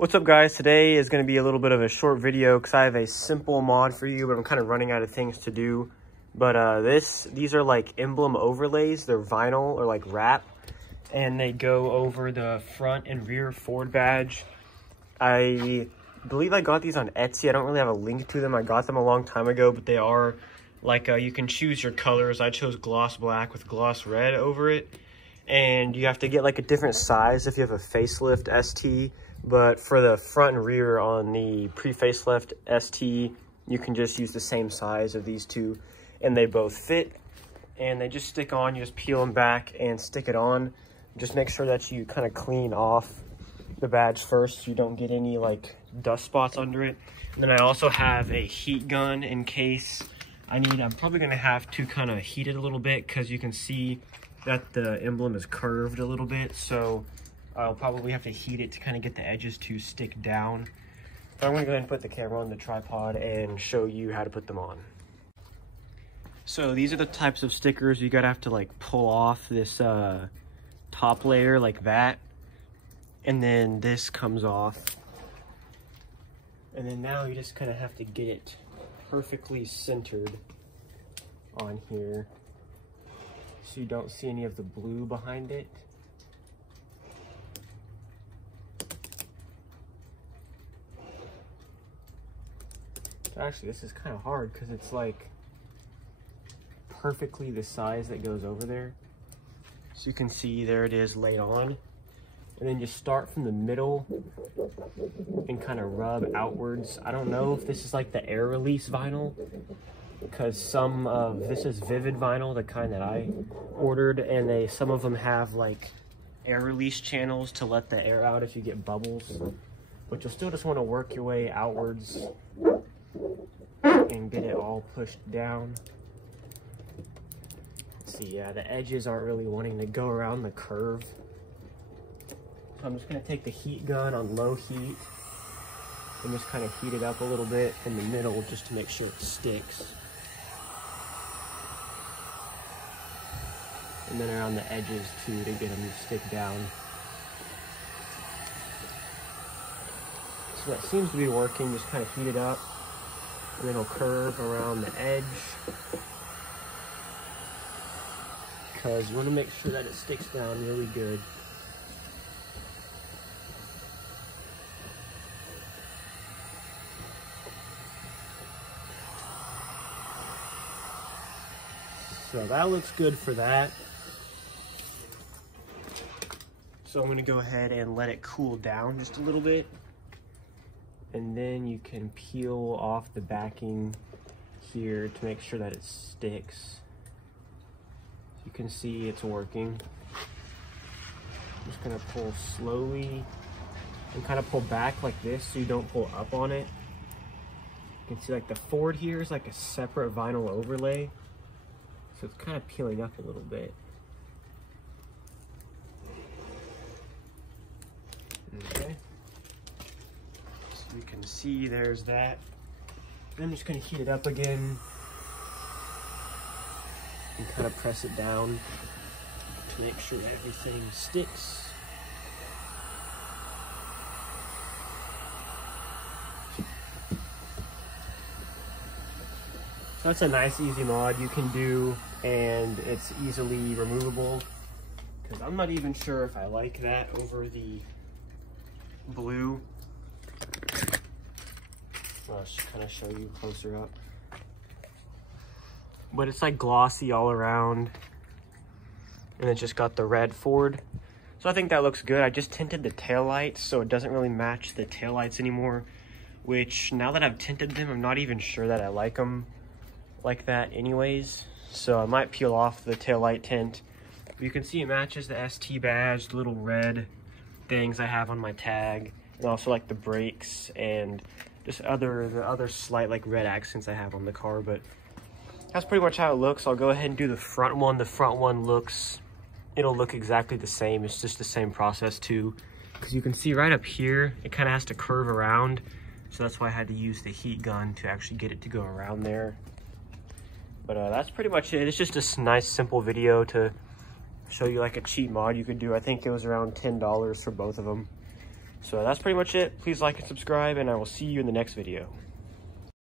What's up guys? Today is going to be a little bit of a short video because I have a simple mod for you, but I'm kind of running out of things to do. But these are like Emblem overlays. They're vinyl or like wrap, and they go over the front and rear Ford badge. I believe I got these on Etsy. I don't really have a link to them. I got them a long time ago, but they are like you can choose your colors. I chose gloss black with gloss red over it, and you have to get like a different size if you have a facelift ST. But for the front and rear on the pre-facelift ST, you can just use the same size of these two, and they both fit, and they just stick on. You just peel them back and stick it on. Just make sure that you kind of clean off the badge first so you don't get any like dust spots under it. And then I also have a heat gun in case I'm probably going to have to kind of heat it a little bit, because you can see that the emblem is curved a little bit, so I'll probably have to heat it to kind of get the edges to stick down. But I'm going to go ahead and put the camera on the tripod and show you how to put them on. So these are the types of stickers you gotta have to like pull off this top layer like that, and then this comes off, and then now you just kind of have to get it perfectly centered on here so you don't see any of the blue behind it. Actually, this is kind of hard because it's like perfectly the size that goes over there. So you can see there it is laid on. And then you start from the middle and kind of rub outwards. I don't know if this is like the air release vinyl, because this is vivid vinyl, the kind that I ordered, and some of them have like air release channels to let the air out if you get bubbles. But you'll still just want to work your way outwards and get it all pushed down. See, yeah, the edges aren't really wanting to go around the curve. So I'm just going to take the heat gun on low heat and just kind of heat it up a little bit in the middle just to make sure it sticks. And then around the edges too, to get them to stick down. So that seems to be working. Just kind of heat it up, and then it'll curve around the edge, because you want to make sure that it sticks down really good. So that looks good for that. So I'm going to go ahead and let it cool down just a little bit, and then you can peel off the backing here to make sure that it sticks. You can see it's working. I'm just going to pull slowly and kind of pull back like this so you don't pull up on it. You can see like the Ford here is like a separate vinyl overlay, so it's kind of peeling up a little bit. Okay. So you can see there's that. Then I'm just going to heat it up again and kind of press it down to make sure that everything sticks. So that's a nice easy mod you can do, and it's easily removable, because I'm not even sure if I like that over the blue. I'll just kind of show you closer up. But it's like glossy all around, and it's just got the red Ford. So I think that looks good. I just tinted the taillights so it doesn't really match the taillights anymore, which now that I've tinted them, I'm not even sure that I like them like that anyways. So I might peel off the taillight tint. But you can see it matches the ST badge, the little red things I have on my tag, and also like the brakes and just the other slight like red accents I have on the car. But that's pretty much how it looks. I'll go ahead and do the front one. The front one it'll look exactly the same. It's just the same process too, because you can see right up here it kind of has to curve around, so that's why I had to use the heat gun to actually get it to go around there. But that's pretty much it. It's just a nice simple video to show you like a cheap mod you could do. I think it was around $10 for both of them. So that's pretty much it. Please like and subscribe, and I will see you in the next video.